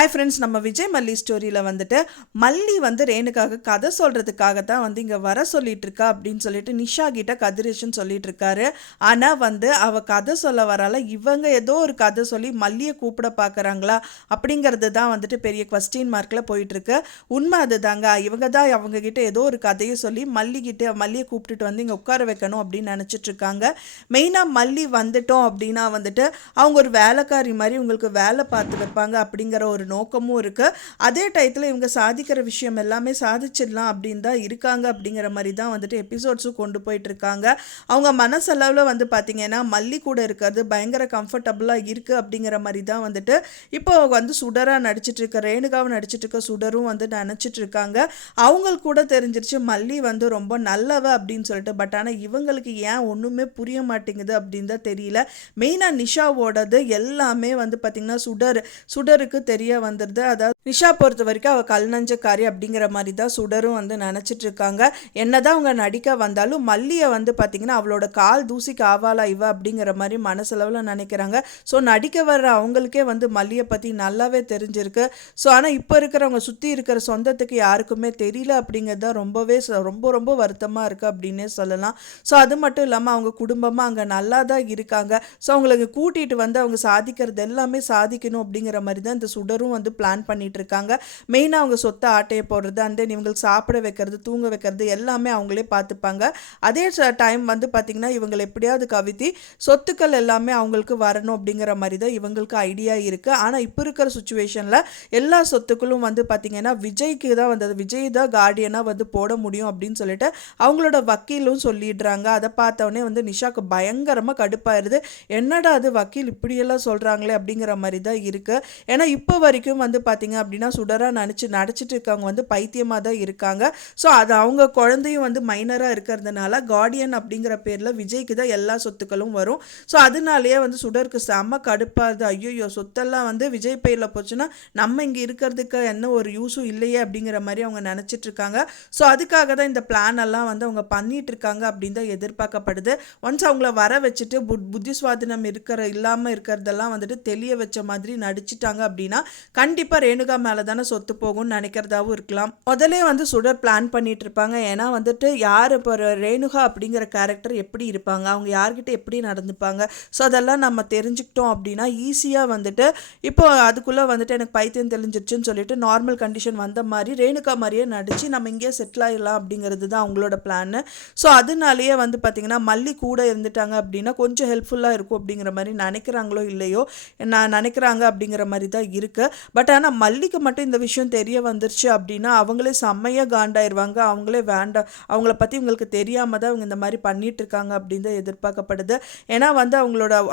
Hi friends, நம்ம விஜய் மல்லி ஸ்டோரியில் வந்துட்டு மல்லி வந்து ரேணுக்காக கதை சொல்கிறதுக்காக தான் வந்து இங்கே வர சொல்லிட்டு இருக்கா அப்படின்னு சொல்லிட்டு நிஷா கிட்ட கதிரேஷன் சொல்லிட்டு இருக்காரு. ஆனால் வந்து அவள் கதை சொல்ல வரால, இவங்க ஏதோ ஒரு கதை சொல்லி மல்லியை கூப்பிட பார்க்குறாங்களா அப்படிங்கிறது தான் வந்துட்டு பெரிய கொஸ்டின் மார்க்கில் போயிட்டுருக்கு. உண்மை அது தாங்க, இவங்க தான் அவங்கக்கிட்ட ஏதோ ஒரு கதையை சொல்லி மல்லியை கூப்பிட்டுட்டு வந்து இங்கே உட்கார வைக்கணும் அப்படின்னு நினச்சிட்டு இருக்காங்க. மெயினாக மல்லி வந்துட்டோம் அப்படின்னா வந்துட்டு அவங்க ஒரு வேலைக்காரி மாதிரி உங்களுக்கு வேலை பார்த்து வைப்பாங்க அப்படிங்கிற ஒரு நோக்கமும் இருக்குது. அதே டயத்தில் இவங்க சாதிக்கிற விஷயம் எல்லாமே சாதிச்சிடலாம் அப்படின்னு தான் இருக்காங்க அப்படிங்கிற மாதிரி தான் வந்துட்டு எபிசோட்ஸும் கொண்டு போயிட்டு இருக்காங்க. அவங்க மனசளவில் வந்து பார்த்திங்கன்னா மல்லி கூட இருக்கிறது பயங்கர கம்ஃபர்டபுளாக இருக்குது அப்படிங்கிற மாதிரி தான் வந்துட்டு இப்போ வந்து சுடராக நடிச்சிட்டு இருக்க ரேணுகாவை நடிச்சிட்டு இருக்க சுடரும் வந்து நினச்சிட்டு இருக்காங்க. அவங்களுக்கு கூட தெரிஞ்சிருச்சு மல்லி வந்து ரொம்ப நல்லவ அப்படின்னு சொல்லிட்டு. பட் ஆனால் இவங்களுக்கு ஏன் ஒன்றுமே புரிய மாட்டேங்குது அப்படின்னு தான் தெரியல. மெயினாக நிஷாவோடது எல்லாமே வந்து பார்த்திங்கன்னா சுடருக்கு தெரிய வந்துடுது. அதாவது நிஷா பொறுத்த வரைக்கும் அவள் கல் நஞ்சக்காரி அப்படிங்கிற மாதிரி தான் சுடரும் வந்து நினச்சிட்டு இருக்காங்க. என்னதான் அவங்க நடிக்க வந்தாலும் மல்லியை வந்து பார்த்திங்கன்னா அவளோட கால் தூசிக்கு ஆவாளா இவ அப்படிங்கிற மாதிரி மனசளவில் நினைக்கிறாங்க. ஸோ நடிக்க வர்ற அவங்களுக்கே வந்து மல்லியை பற்றி நல்லாவே தெரிஞ்சிருக்கு. ஸோ ஆனால் இப்போ இருக்கிறவங்க சுற்றி இருக்கிற சொந்தத்துக்கு யாருக்குமே தெரியல அப்படிங்கிறது தான் ரொம்ப ரொம்ப வருத்தமாக இருக்குது அப்படின்னே சொல்லலாம். ஸோ அது மட்டும் இல்லாமல் அவங்க குடும்பமாக அங்கே நல்லா தான் இருக்காங்க. ஸோ அவங்களுக்கு கூட்டிகிட்டு வந்து அவங்க சாதிக்கிறது எல்லாமே சாதிக்கணும் அப்படிங்கிற மாதிரி தான் இந்த சுடரும் வந்து பிளான் பண்ணிட்டு இருக்காங்க. மெயினாக அவங்க சொத்தை ஆட்டையை போடுறது, அண்ட் தென் இவங்களுக்கு சாப்பிட வைக்கிறது, தூங்க வைக்கிறது எல்லாமே அவங்களே பார்த்துப்பாங்க. அதே டைம் வந்து பார்த்திங்கன்னா இவங்களை எப்படியாவது கவித்தி சொத்துக்கள் எல்லாமே அவங்களுக்கு வரணும் அப்படிங்கிற மாதிரி தான் இவங்களுக்கு ஐடியா இருக்குது. ஆனால் இப்போ இருக்கிற சுச்சுவேஷனில் எல்லா சொத்துக்களும் வந்து பார்த்திங்கன்னா விஜய்க்கு தான் வந்தது, விஜய் தான் கார்டியனாக வந்து போட முடியும் அப்படின்னு சொல்லிட்டு அவங்களோட வக்கீலும் சொல்லிடுறாங்க. அதை பார்த்தவொடனே வந்து நிஷாக்கு பயங்கரமாக கடுப்பாயிருது. என்னடா அது வக்கீல் இப்படியெல்லாம் சொல்கிறாங்களே அப்படிங்கிற மாதிரி தான் இருக்குது. ஏன்னா இப்போ வரைக்கும் வந்து பார்த்திங்க அப்படின்னா சுடராக நடிச்சிட்டு இருக்கவங்க வந்து பைத்தியமாக தான் இருக்காங்க. ஸோ அது அவங்க குழந்தையும் வந்து மைனராக இருக்கிறதுனால கார்டியன் அப்படிங்கிற பேரில் விஜய்க்கு தான் எல்லா சொத்துக்களும் வரும். ஸோ அதனாலேயே வந்து சுடருக்கு செம்ம கடுப்பாது. ஐயோ சொத்தெல்லாம் வந்து விஜய் பேரில் போச்சுன்னா நம்ம இங்கே இருக்கிறதுக்கு என்ன ஒரு யூஸும் இல்லையே அப்படிங்கிற மாதிரி அவங்க நினச்சிட்டு இருக்காங்க. ஸோ அதுக்காக தான் இந்த பிளான் எல்லாம் வந்து அவங்க பண்ணிட்டு இருக்காங்க அப்படின்னு தான் எதிர்பார்க்கப்படுது. ஒன்ஸ் அவங்கள வர வச்சுட்டு புத்தி சுவாதீனம் இல்லாமல் இருக்கிறதெல்லாம் வந்துட்டு தெளிய வச்ச மாதிரி நடிச்சிட்டாங்க அப்படின்னா கண்டிப்பாக ரேணுகா மேலே தானே சொத்து போகும்னு நினைக்கிறதாவும் இருக்கலாம். முதலே வந்து சுடர் பிளான் பண்ணிட்டு இருப்பாங்க. ஏன்னா வந்துட்டு யார் இப்போ ரேணுகா அப்படிங்கிற கேரக்டர் எப்படி இருப்பாங்க, அவங்க யார்கிட்ட எப்படி நடந்துப்பாங்க, ஸோ அதெல்லாம் நம்ம தெரிஞ்சுக்கிட்டோம் அப்படின்னா ஈஸியாக வந்துட்டு இப்போ அதுக்குள்ளே வந்துட்டு எனக்கு பைத்தியம் தெளிஞ்சிருச்சுன்னு சொல்லிட்டு நார்மல் கண்டிஷன் வந்த மாதிரி ரேணுகா மாதிரியே நடித்து நம்ம இங்கேயே செட்டில் ஆகிடலாம் அப்படிங்கிறது தான் அவங்களோட பிளான்னு. ஸோ அதனாலேயே வந்து பார்த்திங்கன்னா மல்லி கூட இருந்துட்டாங்க அப்படின்னா கொஞ்சம் ஹெல்ப்ஃபுல்லாக இருக்கும் அப்படிங்கிற மாதிரி நினைக்கிறாங்களோ இல்லையோ நான் நினைக்கிறாங்க அப்படிங்கிற மாதிரி தான் இருக்குது. பட் ஆனால் மல்லிக்கு மட்டும் இந்த விஷயம் தெரிய வந்துருச்சு அப்படின்னா அவங்களே செம்மையாக காண்டாயிருவாங்க. அவங்களே வேண்டாம், அவங்கள பற்றி இவங்களுக்கு தெரியாமல் தான் அவங்க இந்த மாதிரி பண்ணிட்டு இருக்காங்க அப்படின்னு தான் எதிர்பார்க்கப்படுது. ஏன்னா வந்து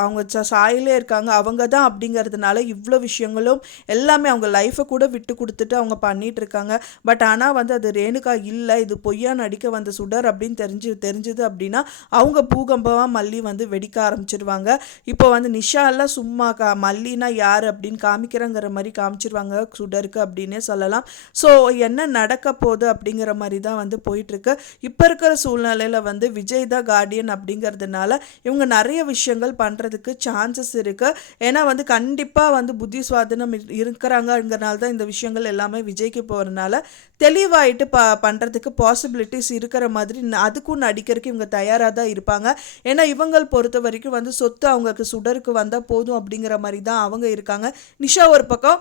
அவங்க சாயிலே இருக்காங்க, அவங்க தான் அப்படிங்கிறதுனால இவ்வளோ விஷயங்களும் எல்லாமே அவங்க லைஃப்பை கூட விட்டு கொடுத்துட்டு அவங்க பண்ணிட்டு இருக்காங்க. பட் ஆனால் வந்து அது ரேணுகா இல்லை, இது பொய்யா நடிக்க வந்த சுடர் அப்படின்னு தெரிஞ்சுது அப்படின்னா அவங்க பூகம்பமாக மல்லி வந்து வெடிக்க ஆரம்பிச்சிருவாங்க. இப்போ வந்து நிஷா எல்லாம் சும்மா மல்லினா யார் அப்படின்னு காமிக்கிறங்கிற மாதிரி காமிச்சிருவாங்க சுடருக்கு அப்படின்னே சொல்லலாம். ஸோ என்ன நடக்க போகுது அப்படிங்கிற மாதிரி தான் வந்து போயிட்டுருக்கு. இப்போ இருக்கிற சூழ்நிலையில் வந்து விஜய் தான் கார்டியன் அப்படிங்கிறதுனால இவங்க நிறைய விஷயங்கள் பண்ணுறதுக்கு சான்சஸ் இருக்குது. ஏன்னா வந்து கண்டிப்பாக வந்து புத்தி சுவாதீனம் இருக்கிறாங்கங்கிறனால தான் இந்த விஷயங்கள் எல்லாமே விஜய்க்கு போகிறதுனால தெளிவாயிட்டு பண்ணுறதுக்கு பாசிபிலிட்டிஸ் இருக்கிற மாதிரி அதுக்கும் நடிக்கிறதுக்கு இவங்க தயாராக தான் இருப்பாங்க. ஏன்னா இவங்கள் பொறுத்த வரைக்கும் வந்து சொத்து அவங்களுக்கு சுடருக்கு வந்தால் போதும் அப்படிங்கிற மாதிரி தான் அவங்க இருக்காங்க. நிஷா ஒரு பக்கம்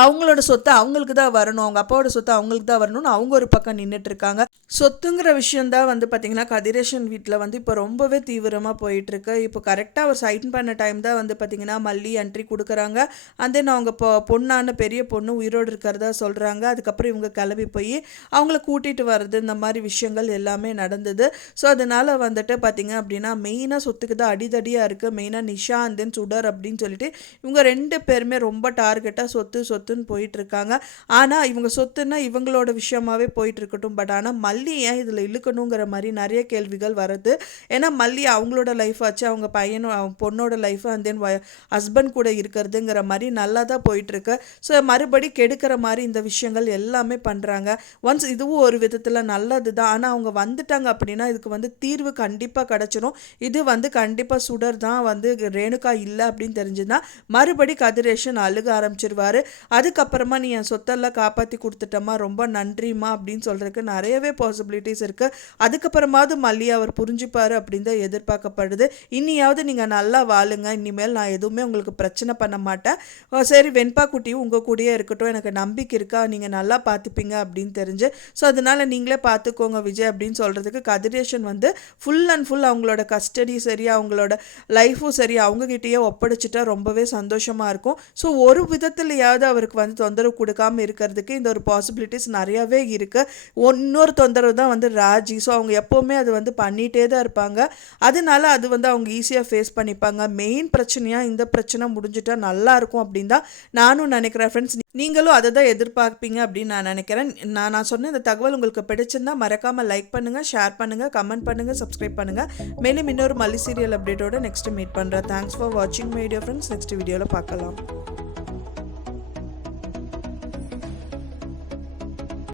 அவங்களோட சொத்தை அவங்களுக்கு தான் வரணும், அவங்க அப்பாவோட சொத்தை அவங்களுக்கு தான் வரணும்னு அவங்க ஒரு பக்கம் நின்றுட்டு இருக்காங்க. சொத்துங்கிற விஷயந்தான் வந்து பார்த்திங்கன்னா கதிரேஷன் வீட்டில் வந்து இப்போ ரொம்பவே தீவிரமாக போயிட்டுருக்கு. இப்போ கரெக்டாக அவர் சைன் பண்ண டைம் தான் வந்து பார்த்திங்கன்னா மல்லி என்ட்ரி கொடுக்குறாங்க. அண்ட் தென் அவங்க பொண்ணான பெரிய பொண்ணு உயிரோடு இருக்கிறதா சொல்கிறாங்க. அதுக்கப்புறம் இவங்க கிளம்பி போய் அவங்கள கூட்டிகிட்டு வர்றது இந்த மாதிரி விஷயங்கள் எல்லாமே நடந்தது. ஸோ அதனால் வந்துட்டு பார்த்திங்க அப்படின்னா மெயினாக சொத்துக்கு தான் அடிதடியாக இருக்குது. மெயினாக நிஷா அண்ட் தென் சுடர் அப்படின்னு சொல்லிட்டு இவங்க ரெண்டு பேருமே ரொம்ப டார்கெட்டாக சொத்துன்னு போயிட்டுருக்காங்க. ஆனால் இவங்க சொத்துன்னா இவங்களோட விஷயமாகவே போயிட்டுருக்கட்டும். பட் ஆனால் மல்லி ஏன் இதில் இழுக்கணுங்கிற மாதிரி நிறைய கேள்விகள் வருது. ஏன்னா மல்லி அவங்களோட லைஃப் ஆச்சு, அவங்க பையனும் அவங்க பொண்ணோட லைஃப் அண்ட் தென் ஹஸ்பண்ட் கூட இருக்கிறதுங்கிற மாதிரி நல்லா தான் போயிட்டுருக்கு. ஸோ மறுபடி கெடுக்கிற மாதிரி இந்த விஷயங்கள் எல்லாமே பண்ணுறாங்க. ஒன்ஸ் இதுவும் ஒரு விதத்தில் நல்லது தான். ஆனால் அவங்க வந்துட்டாங்க அப்படின்னா இதுக்கு வந்து தீர்வு கண்டிப்பாக கிடச்சிரும். இது வந்து கண்டிப்பாக சுடர் தான் வந்து ரேணுகா இல்லை அப்படின்னு தெரிஞ்சுன்னா மறுபடி கதிரேஷன் அழுக ஆரம்பிச்சிருவார். அதுக்கப்புறமா நீ என் சொத்தெல்லாம் காப்பாற்றி கொடுத்துட்டம்மா, ரொம்ப நன்றிம்மா அப்படின்னு சொல்கிறதுக்கு நிறையவே பாசிபிலிட்டிஸ் இருக்குது. அதுக்கப்புறமாவது மல்லி அவர் புரிஞ்சுப்பார் அப்படின்னு தான் எதிர்பார்க்கப்படுது. இனியாவது நீங்கள் நல்லா வாழுங்க, இனிமேல் நான் எதுவுமே உங்களுக்கு பிரச்சனை பண்ண மாட்டேன், சரி வெண்பா குட்டியும் உங்கள் கூடயே இருக்கட்டும், எனக்கு நம்பிக்கை இருக்கா, நீங்கள் நல்லா பார்த்துப்பீங்க அப்படின்னு தெரிஞ்சு. ஸோ அதனால் நீங்களே பார்த்துக்கோங்க விஜய் அப்படின்னு சொல்கிறதுக்கு கதிரேஷன் வந்து ஃபுல் அண்ட் ஃபுல் அவங்களோட கஸ்டடி சரி, அவங்களோட லைஃபும் சரி அவங்ககிட்டயே ஒப்படைச்சிட்டா ரொம்பவே சந்தோஷமாக இருக்கும். ஸோ ஒரு விதத்துலையாவது அவருக்கு வந்து தொந்தரவு கொடுக்காமல் இருக்கிறதுக்கு இந்த ஒரு பாசிபிலிட்டிஸ் நிறையாவே இருக்குது. இன்னொரு தொந்தரவு தான் வந்து ராஜி. ஸோ அவங்க எப்போவுமே அது வந்து பண்ணிகிட்டே தான் இருப்பாங்க. அதனால அது வந்து அவங்க ஈஸியாக ஃபேஸ் பண்ணிப்பாங்க. மெயின் பிரச்சனையாக இந்த பிரச்சனை முடிஞ்சிட்டா நல்லாயிருக்கும் அப்படின்னு தான் நானும் நினைக்கிறேன். ஃப்ரெண்ட்ஸ், நீங்களும் அதை தான் எதிர்பார்ப்பீங்க அப்படின்னு நான் நினைக்கிறேன். நான் சொன்ன இந்த தகவல் உங்களுக்கு பிடிச்சிருந்தா மறக்காமல் லைக் பண்ணுங்கள், ஷேர் பண்ணுங்கள், கமெண்ட் பண்ணுங்கள், சப்ஸ்கிரைப் பண்ணுங்கள். மேலும் இன்னொரு மல்லி சீரியல் அப்டேட்டோட நெக்ஸ்ட் மீட் பண்ணுறேன். தேங்க்ஸ் ஃபார் வாட்சிங் மை டியர் ஃப்ரெண்ட்ஸ். நெக்ஸ்ட் வீடியோவில் பார்க்கலாம்.